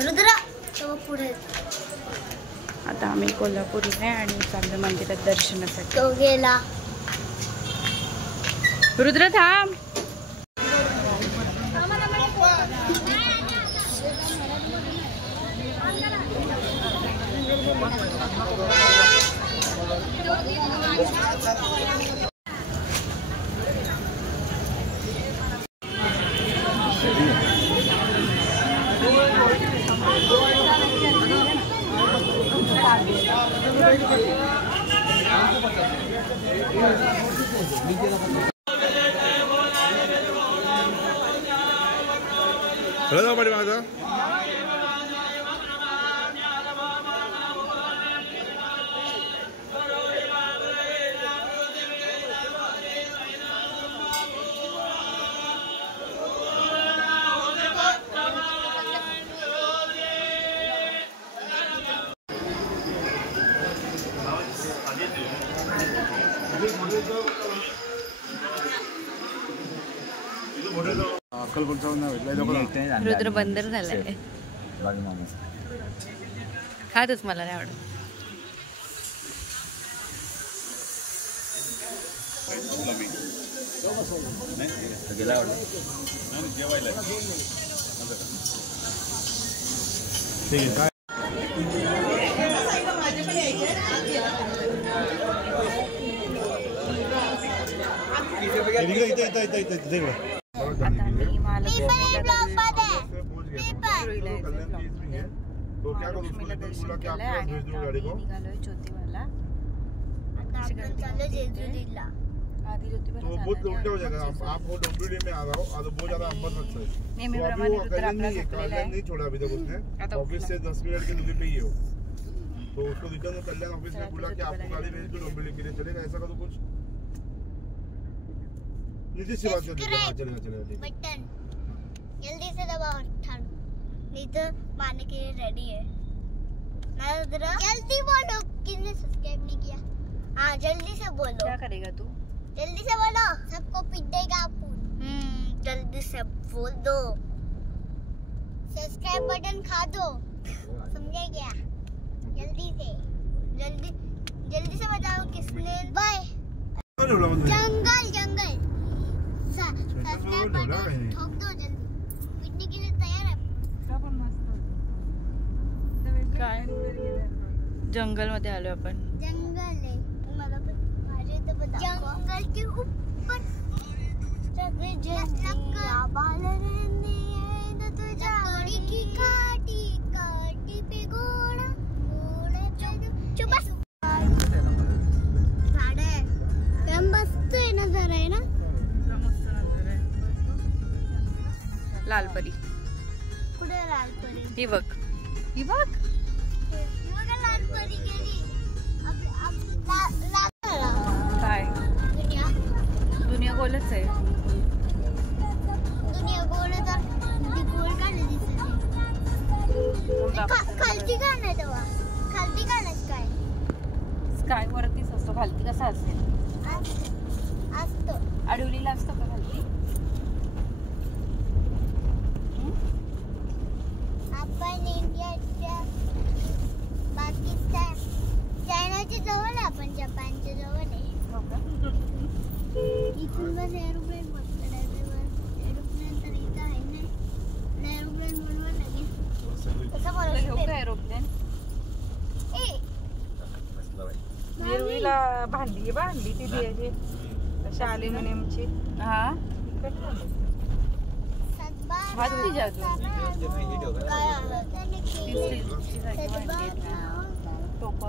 रुद्र तो पुढे. आता आम्ही कोल्हापूर आहे आणि चांगल्या मंदिरात दर्शनासाठी. तो गेला. रुद्र थांब. चला पाठी माझा. रुद्र बंदर झालाय. खातच मला नाही आवडत. आता मी महालक्ष्मीला दर्शन केलंय आणि निघालोय ज्योतिबाला. आधी ज्योतिबाला नेहमीप्रमाणे रुद्र आपला झोपलेला आहे. ऑफिस से 10 मिनट के दूरी पे ही हो तो उसको रिटर्न कल्याण ऑफिस में बोला कि आपको गाड़ी भेज दो डोंबिवली के लिए. चलेगा ऐसा का तो कुछ नीचे से बात चलेगा. चलेगा बटन जल्दी से दबाओ. नहीं तो मारने के लिए रेडी है ना. रुद्र जल्दी बोलो. किसने सब्सक्राइब नहीं किया? हाँ जल्दी से बोलो. क्या करेगा तू? जल्दी से बोलो. सबको पीट देगा जल्दी से बोल दो. सब्सक्राइब बटन खा दो. समझे क्या? जल्दी से बताओ किसने. बाय. जंगल सब्सक्राइब बटन ठोक दो जल्दी. पीटने के लिए तैयार है. काय जंगल मध्ये आलो आपण. जंगल आहे. मला माझे तर बता. जंगल के ऊपर सगळे जंगल बाल रहने हैं तुझ्या गाडी की काटी पे घोडा चुप बस. झाड आहे. काम मस्त आहे ना. जरा आहे ना. मस्त नजर आहे. लालपरी. कुठे लालपरी? ही बघ. लालपरी गेली. काय दुनिया गोलच आहे. दुनिया गोल तर गोल का नाही दिसत. खालती का नाही तेव्हा. खालती का नाही काय. स्काय वरतीच असतो. खालती कसा असेल? असतो. आडवलीला असतो का खालती? आपण इंडियाच्या पाकिस्तान चायनाच्या जवळ आहे. आपण जपानच्या जवळ आहे. इथून बस एरोप्लेन एरोप्लेन तर इथं आहे ना. एरोप्लेन बनवा लागेल. कसं बोलतो एरोप्लेन? वेरुळीला भांडली ती द्यायची अशा अल्युमिनियमची. हा टोप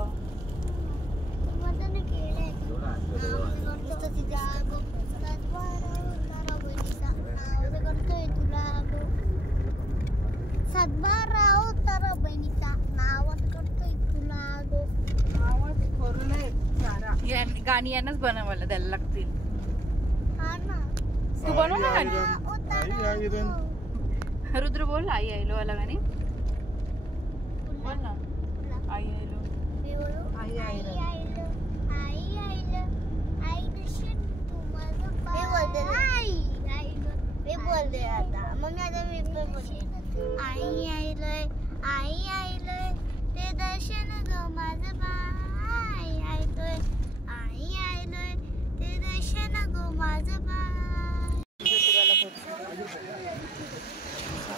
सद्भाराव तर बहिणीचा नावात करतोय तुला गो. गाणी यांनाच बनवायला द्यायला लागतील. हा ना. तू बनव ना गाणी. रुद्र बोल. आई आईलो वाला गाणी बोल ना. आई आईलो. आई आईलो. आई आईलो. आई दिसत तू माझं. मी बोलते. आई आईलो. मी बोलते आता. मग आता मी पण बोलते. आई आईलो.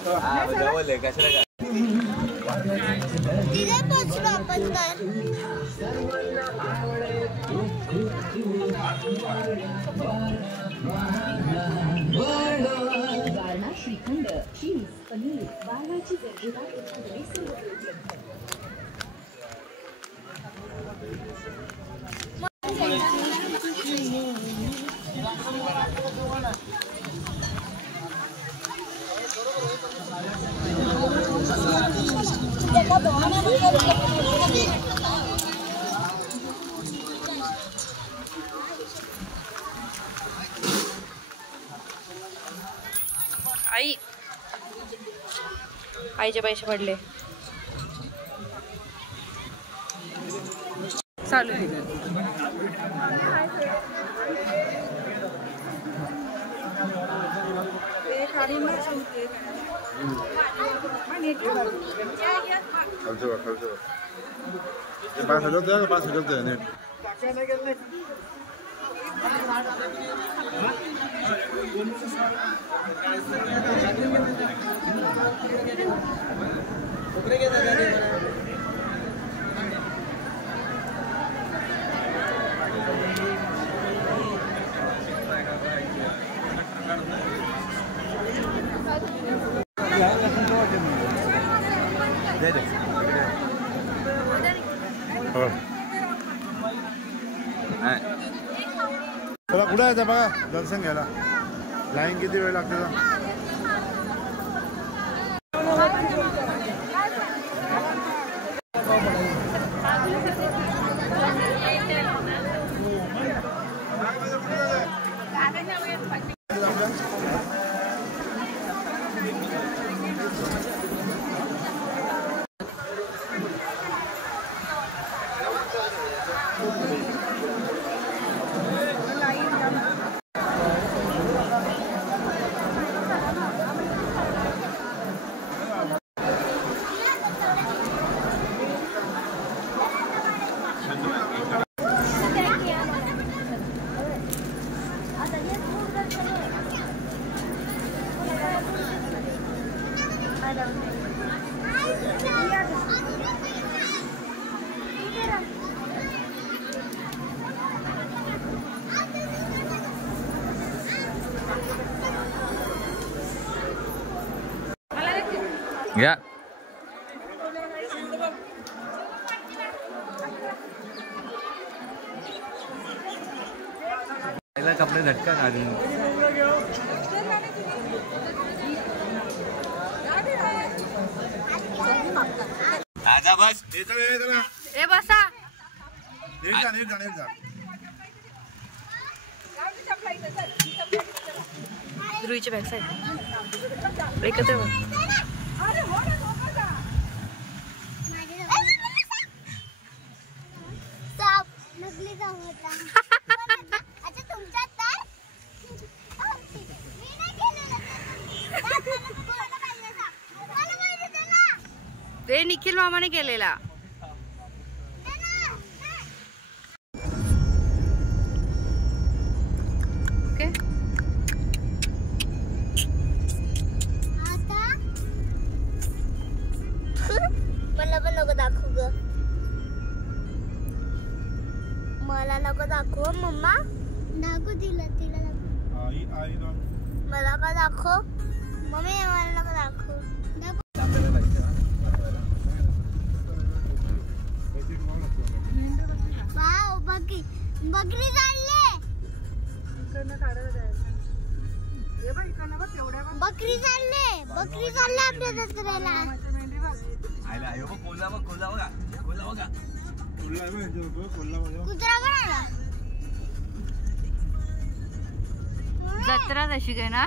तिथे पोचलो आपण तर. वारणा श्रीखंड चीज पनीर वारणाची दर्जेदार उत्पादने सर्व आई आईचे पैसे पडले चालू चला कुठे आहे बघा दर्शन घ्यायला. लाईन किती वेळ लागते का? घ्या कपडे झटका काढून आजा बस ए बसा रुईची बॅक साईड एकच ते निखिल मामाने केलेला. ओके मला पण नको दाखवू ग. मला नको दाखव मम्मा. दाखव तिला मला का दाखव मम्मी. मला नको दाखव. वाव बकरी बकरी चालले. बकरी चालले आपल्या दसऱ्याला. कुत्रा बनवला. जत्रा तशी काय ना.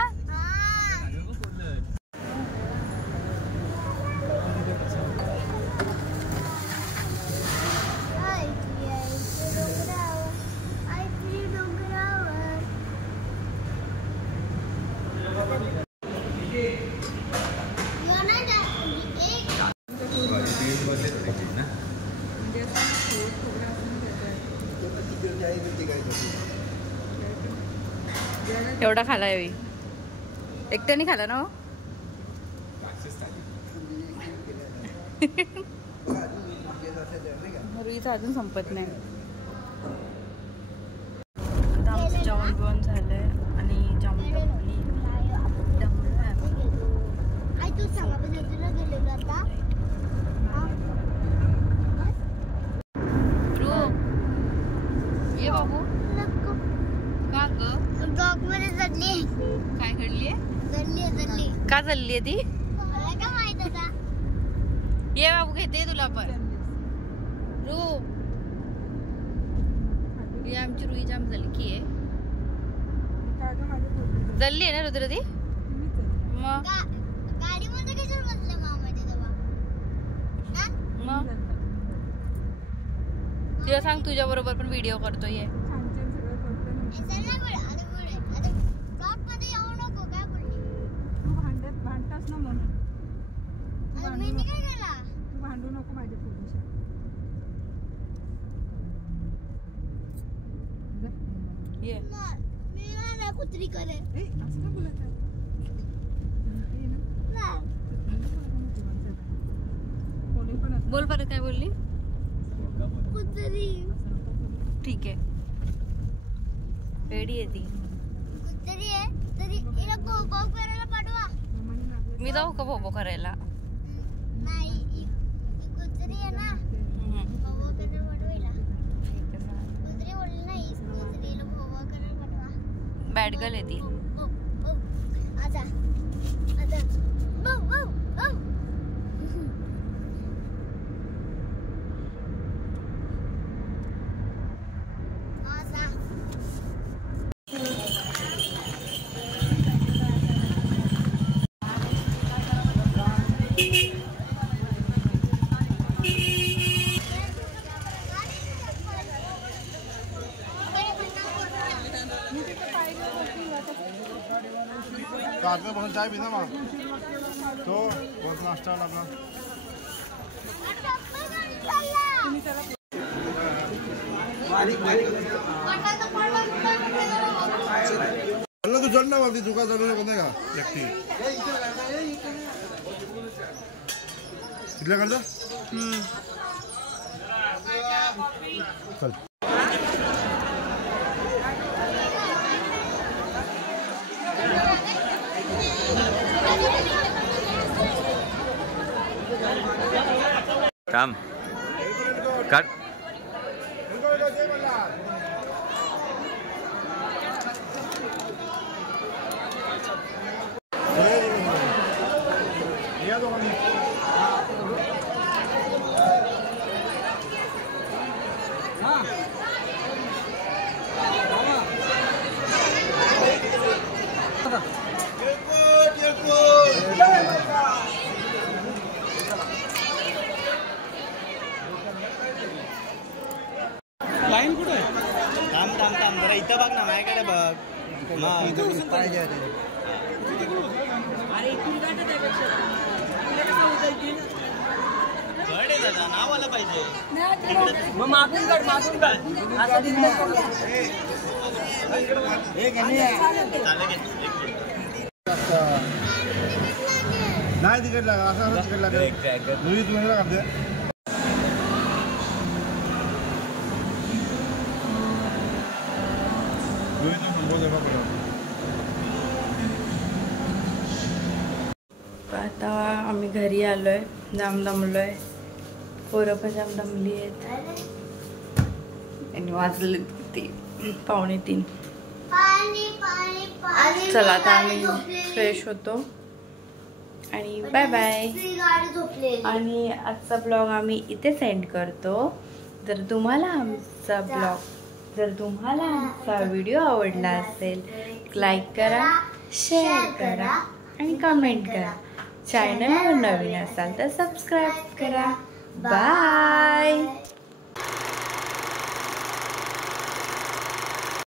एवढा खाला एकट्याने खाला ना. रुईचं अजून संपत नाही. आता आमचं जेवण बिवण झालंय आणि जेवण आई तू सांगा पण तुला गेलेलो आता ये बाबू का ग ब्लॉग मध्ये चढली काय घडलीये चढली का चालली आहे ती मला काय माहित आता ये बाबू घेते तुला पण रू ही आमची रुई जाम जलकी आहे जल्ली आहे ना रुद्र ती मग गाडीमध्ये कशाला बसले मामाच्या तेव्हा मग तिला सांग तुझ्या बरोबर पण व्हिडिओ करतोय ब्लॉग मध्ये येऊ नको काय बोलली भांडतास ना म्हणून मी काय केला तू भांडू नको माझ्या पोरीशी. ये मी ना कुत्री करेन ए, असं का बोलत आहे? कोणी पण असं बोल परत काय बोलली कुत्री ठीक आहे रेडी आहे ती कुत्री आहे तरी हिला भाऊ करायला पाठवा मामाने लागलं. मी जाऊ का भोबो करायला नाही ही कुत्री आहे ना भाऊ करायला पाठवायला कुत्री बोलली नाही कुत्रीला भाऊ करायला पाठवा बॅड गर्ल आहे ती आजा आजा भाऊ भाऊ भाऊ आजा कागद बसून चाय पिना मग तो बहुत नाश्ता लगा चल तू चल ना वरती चुका चालू नाही का एकटी कितल्या करता चल काम कट लाईन कुठे थांब थांब थांब जरा इथं बघ ना माझ्याकडे बघ पाहिजे गड आहे दादा नाव आलं पाहिजे मग मागून काढ नाही तिकीट लागा असं तिकीट लागेल तुम्ही तुम्हाला काढते आता आम्ही घरी आलोय जाम दमलोय पोरं पण जाम दमली आहेत आणि वाजले किती 2:45 चला आता आम्ही फ्रेश होतो आणि बाय बाय आणि आजचा ब्लॉग आम्ही इथे सेंड करतो जर तुम्हाला आमचा व्हिडिओ आवडला असेल लाईक करा शेअर करा आणि कमेंट करा चॅनलवर नवीन असाल तर सबस्क्राईब करा बाय.